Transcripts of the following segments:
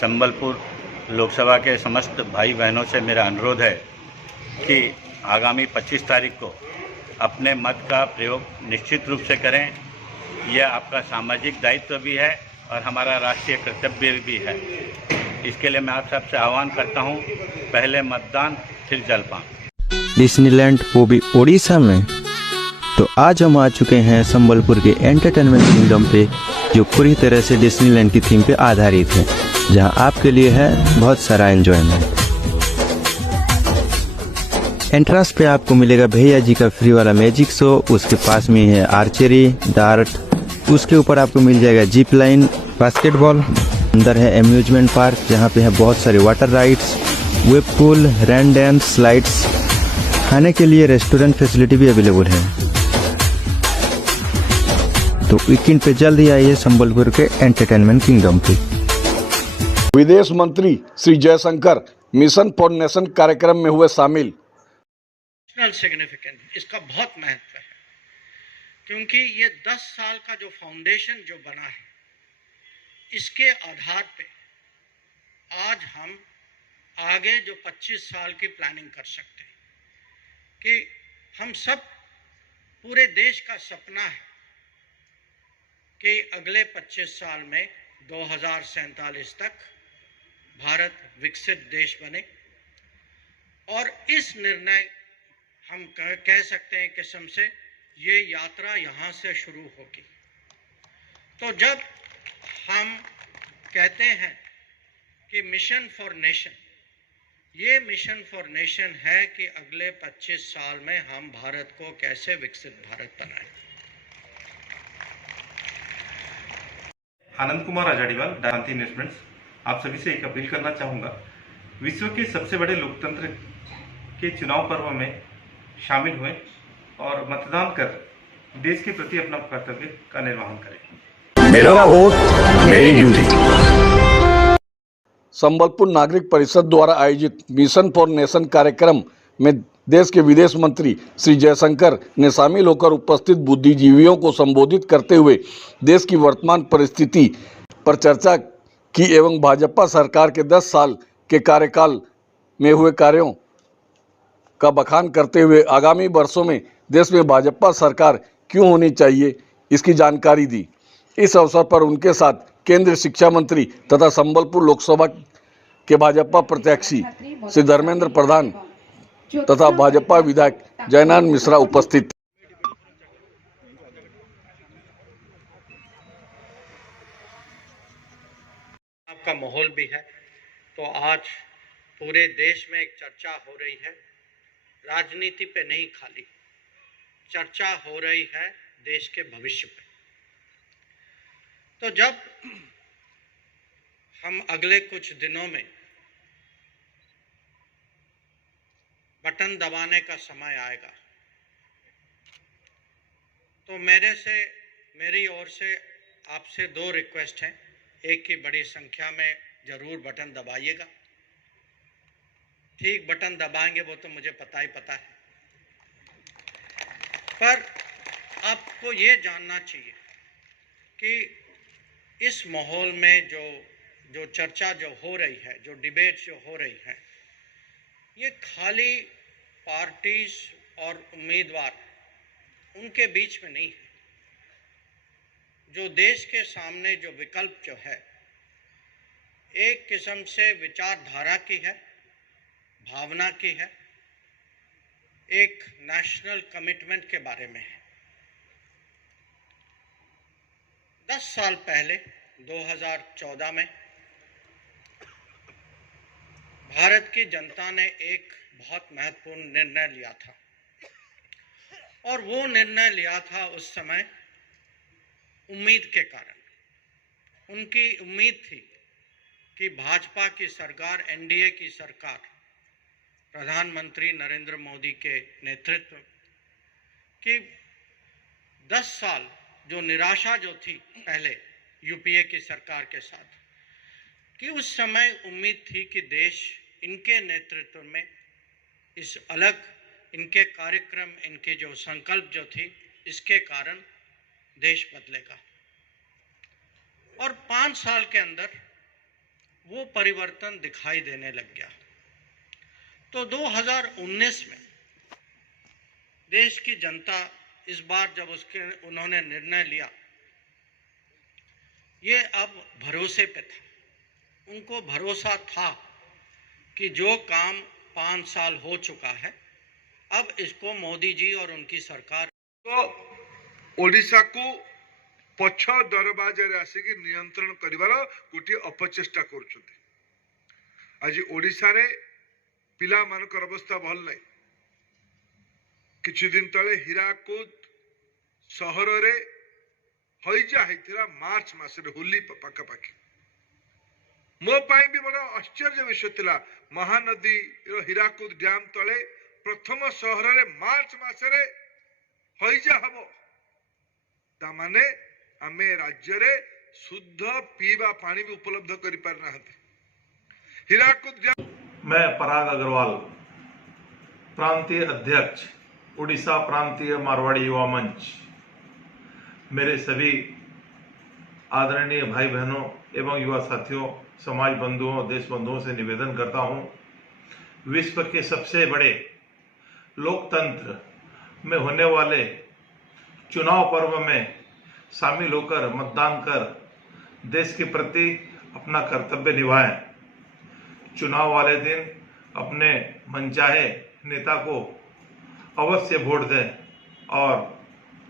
संबलपुर लोकसभा के समस्त भाई बहनों से मेरा अनुरोध है कि आगामी 25 तारीख को अपने मत का प्रयोग निश्चित रूप से करें। यह आपका सामाजिक दायित्व भी है और हमारा राष्ट्रीय कर्तव्य भी है। इसके लिए मैं आप सबसे आह्वान करता हूं, पहले मतदान फिर जलपान। डिज्नीलैंड वो भी ओडिशा में। तो आज हम आ चुके हैं संबलपुर के एंटरटेनमेंट किंगडम पे, जो पूरी तरह से डिज्नीलैंड की थीम पे आधारित है, जहां आपके लिए है बहुत सारा एंजॉयमेंट। एंट्रेंस पे आपको मिलेगा भैया जी का फ्री वाला मैजिक शो, उसके पास में है आर्चरी, डार्ट, उसके ऊपर आपको मिल जाएगा जिप लाइन, बास्केटबॉल। अंदर है एम्यूजमेंट पार्क, जहाँ पे है बहुत सारे वाटर राइड्स, वेब पूल, रैन डांस, स्लाइड्स। खाने के लिए रेस्टोरेंट फैसिलिटी भी अवेलेबल है। तो वीकेंड पे जल्दी आइए संबलपुर के एंटरटेनमेंट किंगडम पे। विदेश मंत्री Shri Jaishankar mission for nation कार्यक्रम में हुए शामिल। सिग्निफिकेंट, इसका बहुत महत्व है, क्योंकि ये 10 साल का जो फाउंडेशन जो बना है, इसके आधार पे आज हम आगे जो 25 साल की प्लानिंग कर सकते हैं कि हम सब, पूरे देश का सपना है कि अगले 25 साल में 2047 तक भारत विकसित देश बने। और इस निर्णय हम कह सकते हैं किस्म से ये यात्रा यहाँ से शुरू होगी। तो जब हम कहते हैं कि मिशन फॉर नेशन, ये मिशन फॉर नेशन है कि अगले 25 साल में हम भारत को कैसे विकसित भारत बनाएं। आनंद कुमार आजाड़ीवाल, क्रांति इन्वेस्टमेंट्स। आप सभी से एक अपील करना चाहूँगा, विश्व के सबसे बड़े लोकतंत्र के चुनाव पर्व में शामिल हुए और मतदान कर देश के प्रति अपना कर्तव्य का निर्वहन करें। मेरा वोट मेरी ड्यूटी। संबलपुर नागरिक परिषद द्वारा आयोजित मिशन फॉर नेशन कार्यक्रम में देश के विदेश मंत्री श्री जयशंकर ने शामिल होकर उपस्थित बुद्धिजीवियों को संबोधित करते हुए देश की वर्तमान परिस्थिति पर चर्चा की एवं भाजपा सरकार के 10 साल के कार्यकाल में हुए कार्यों का बखान करते हुए आगामी वर्षों में देश में भाजपा सरकार क्यों होनी चाहिए, इसकी जानकारी दी। इस अवसर पर उनके साथ केंद्रीय शिक्षा मंत्री तथा संबलपुर लोकसभा के भाजपा प्रत्याशी श्री धर्मेंद्र प्रधान तथा भाजपा विधायक जयनारायण मिश्रा उपस्थित। आपका माहौल भी है, तो आज पूरे देश में एक चर्चा हो रही है, राजनीति पे नहीं, खाली चर्चा हो रही है देश के भविष्य पे। तो जब हम अगले कुछ दिनों में बटन दबाने का समय आएगा, तो मेरी ओर से आपसे 2 रिक्वेस्ट हैं। एक की बड़ी संख्या में जरूर बटन दबाइएगा। ठीक बटन दबाएंगे वो तो मुझे पता है, पर आपको ये जानना चाहिए कि इस माहौल में जो चर्चा जो हो रही है, जो डिबेट जो हो रही है, ये खाली पार्टीज और उम्मीदवार उनके बीच में नहीं है। जो देश के सामने जो विकल्प जो है, एक किस्म से विचारधारा की है, भावना की है, एक नेशनल कमिटमेंट के बारे में है। 10 साल पहले 2014 में भारत की जनता ने एक बहुत महत्वपूर्ण निर्णय लिया था, और वो निर्णय लिया था उस समय उम्मीद के कारण। उनकी उम्मीद थी कि भाजपा की सरकार, एनडीए की सरकार, प्रधानमंत्री नरेंद्र मोदी के नेतृत्व की 10 साल जो निराशा जो थी पहले यूपीए की सरकार के साथ, कि उस समय उम्मीद थी कि देश इनके नेतृत्व में इस अलग इनके कार्यक्रम, इनके जो संकल्प जो थी, इसके कारण देश बदलेगा। और 5 साल के अंदर वो परिवर्तन दिखाई देने लग गया। तो 2019 में देश की जनता इस बार जब उन्होंने निर्णय लिया, ये अब भरोसे पे था। उनको भरोसा था कि जो काम 5 साल हो चुका है, अब इसको मोदी जी और उनकी सरकार तो ओडिशा को पछ दरवाजे आसिक नियंत्रण करिवार गोटे अपचेष्टा करुछथि। आज ओडिशा रे पिला मानकर अवस्था भल नहीं। किछि दिन तले हीराकुद सहर रे हईजा होइथिला मार्च मासरे होली पाखापाखि। मो पाई भी बड़ा आश्चर्य विषय थिला। महानदी हीराकुद डैम तले प्रथम सहर रे मार्च मासरे हईजा हबो। तामाने आमे राज्य रे शुद्ध पीवा पानी भी उपलब्ध करि पार नाहंती। हीराकुद डैम। मैं पराग अग्रवाल, प्रांतीय अध्यक्ष उड़ीसा प्रांतीय मारवाड़ी युवा मंच, मेरे सभी आदरणीय भाई बहनों एवं युवा साथियों, समाज बंधुओं, देश बंधुओं से निवेदन करता हूं, विश्व के सबसे बड़े लोकतंत्र में होने वाले चुनाव पर्व में शामिल होकर मतदान कर देश के प्रति अपना कर्तव्य निभाएं। चुनाव वाले दिन अपने मनचाहे नेता को अवश्य वोट दें और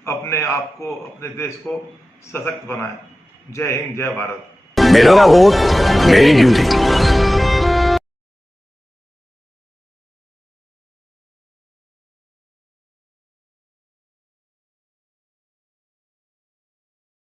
अपने आप को, अपने देश को सशक्त बनाएं। जय हिंद, जय भारत। मेरा वोट मेरी ड्यूटी।